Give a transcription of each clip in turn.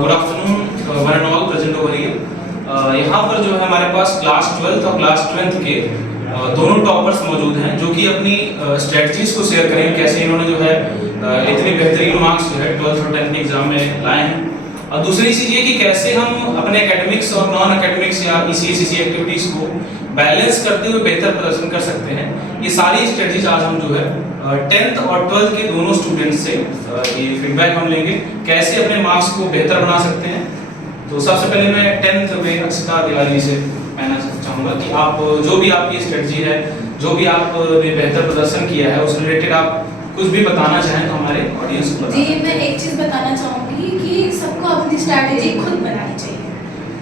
Good afternoon one and all present over here. यहाँ पर जो है हमारे पास क्लास 12th और क्लास 10th के दोनों टॉपर्स मौजूद हैं जो कि अपनी स्ट्रेटजीज को शेयर करेंगे, कैसे इन्होंने जो है इतने बेहतरीन मार्क्स जो है 12th और 10th के एग्जाम में लाए हैं। और दूसरी चीज़ ये कि कैसे हम अपने एकेडमिक्स और नॉन एकेडमिक्स या ECA एक्टिविटीज़ को बैलेंस करते हुए बेहतर प्रदर्शन कर सकते हैं। ये सारी स्ट्रेटजीज आज हम जो है 10th और 12th के दोनों स्टूडेंट्स से ये फीडबैक हम लेंगे, कैसे अपने मार्क्स को बेहतर बना सकते हैं। तो सबसे पहले मैं 10th में अक्षता तिवारी से कहना चाहूँगा कि आप जो भी आपकी स्ट्रेटजी है, जो भी आपने बेहतर प्रदर्शन किया है, उससे रिलेटेड आप कुछ भी बताना चाहें तो हमारे ऑडियंस को बताएं। जी, मैं एक चीज़ बताना चाहूँगी कि सबको अपनी स्ट्रैटेजी खुद बनानी चाहिए।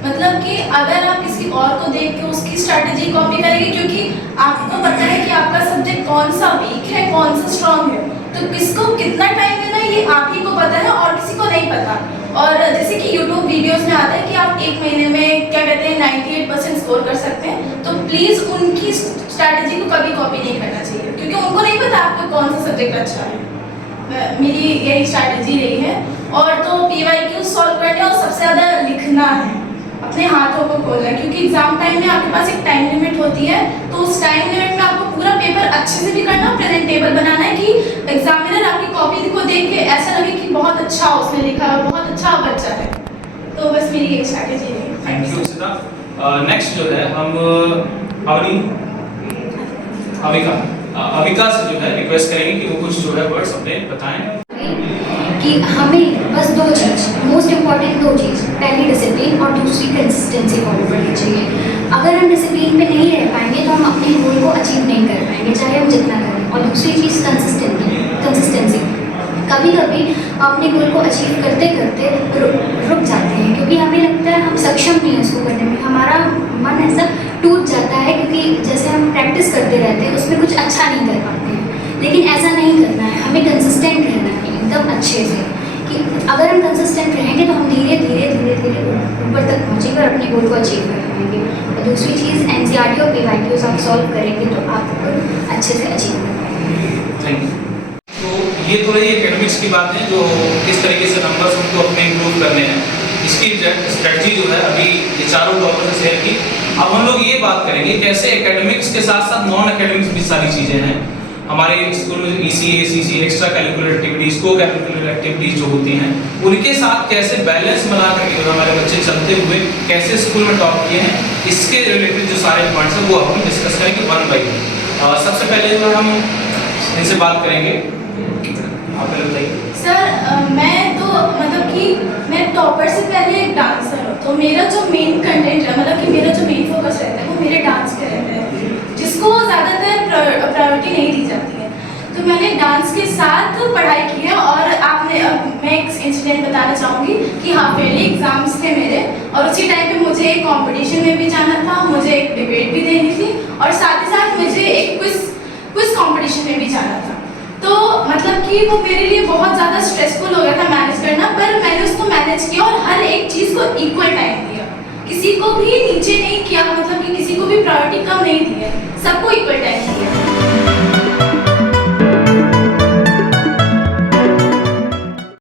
मतलब कि अगर आप किसी और को देख के उसकी स्ट्रैटेजी कॉपी करेंगे, क्योंकि आपको पता है कि आपका सब्जेक्ट कौन सा वीक है, कौन सा स्ट्रॉन्ग है, तो किसको कितना टाइम देना है ये आप ही को पता है और किसी को नहीं पता। और जैसे कि YouTube वीडियोस में आता है कि आप एक महीने में क्या कहते हैं 98% स्कोर कर सकते हैं, तो प्लीज़ उनकी स्ट्रैटेजी को कभी कॉपी नहीं करना चाहिए, क्योंकि उनको नहीं पता आपका कौन सा सब्जेक्ट अच्छा है। मेरी यही स्ट्रैटेजी रही है। और तो PYQ सॉल्व करने और सबसे ज़्यादा लिखना है, अपने हाथों को खोलना है, क्योंकि एग्जाम टाइम में आपके पास एक टाइम लिमिट होती है, तो उस टाइम लिमिट में आपको पूरा पेपर अच्छे से भी करना, प्रेजेंटेबल बनाना है कि एग्जामिनर आपकी कॉपी को देख के ऐसा लगे कि बहुत अच्छा उसने लिखा है, बहुत अच्छा बच्चा है। तो बस मेरी एक स्ट्रैटेजी है। Thank you Akshata. नेक्स्ट जो है हम अविका से जो है रिक्वेस्ट करेंगे कि वो कुछ जो है वर्ड्स अपने बताएं। कि हमें बस दो चीज़, मोस्ट इम्पॉर्टेंट दो चीज़, पहली डिसिप्लिन और दूसरी कंसिस्टेंसी फॉलो करनी चाहिए। अगर हम डिसिप्लिन पे नहीं रह पाएंगे तो हम अपने गोल को अचीव नहीं कर पाएंगे, चाहे हम जितना करें। और दूसरी चीज़ कंसिस्टेंसी। कभी कभी अपने गोल को अचीव करते करते रुक जाते हैं, क्योंकि हमें लगता है हम सक्षम नहीं है उसको करने में, हमारा मन ऐसा टूट जाता है, क्योंकि जैसे हम प्रैक्टिस करते रहते हैं उसमें कुछ अच्छा नहीं कर पाते हैं। लेकिन ऐसा नहीं करना है, हमें कंसिस्टेंट रहना है एकदम अच्छे से, कि अगर हम कंसिस्टेंट रहेंगे तो हम धीरे धीरे ऊपर तक पहुँचेंगे और अपने गोल को अचीव कर पाएंगे। और दूसरी चीज़ NCERT और PYQs आप सॉल्व करेंगे तो आप अच्छे से अचीव कर पाएंगे। Thank you. तो ये थोड़ी एकेडमिक्स की बात है, जो किस तरीके से नंबर्स उनको अपने इम्प्रूव करने हैं, इसकी स्ट्रेटजी जो है अभी ये चारों टॉपर से शेयर की। अब हम लोग ये बात करेंगे कैसे एकेडमिक्स के साथ साथ नॉन एकेडमिक्स भी सारी चीज़ें हैं हमारे स्कूल में, ECA CC extra curricular activities, को करिकुलर एक्टिविटीज़ जो होती हैं, उनके साथ कैसे बैलेंस बना करके हमारे बच्चे चलते हुए कैसे स्कूल में टॉप किए हैं, इसके रिलेटेड जो सारे पॉइंट्स हैं वो हम डिस्कस करेंगे वन बाई वन। सबसे पहले जो हम इनसे बात करेंगे, आप पहले बताइए। सर, मैं तो मतलब कि मैं टॉपर से पहले एक डांसर हूँ, तो मेरा जो मेन कंटेंट है, मतलब कि मेरा जो मेन फोकस रहता है वो मेरे डांस पे रहता है, जिसको ज़्यादातर प्रायोरिटी नहीं दी जाती है। तो मैंने डांस के साथ पढ़ाई की है। और मैं एक इंसिडेंट बताना चाहूँगी कि हाँ, पहले एग्जाम्स थे मेरे और उसी टाइम पे मुझे एक कॉम्पिटिशन में भी जाना था, मुझे एक डिबेट भी देनी थी और साथ ही साथ मुझे एक क्विज कॉम्पिटिशन में भी जाना था। तो मतलब कि वो मेरे लिए बहुत ज़्यादा स्ट्रेसफुल हो गया था मैनेज करना, पर मैंने उसको मैनेज किया और हर एक चीज़ को इक्वल टाइम दिया, किसी को भी नीचे नहीं किया, मतलब कि किसी को भी प्रायोरिटी कम नहीं दी है, सबको इक्वल टाइम दिया।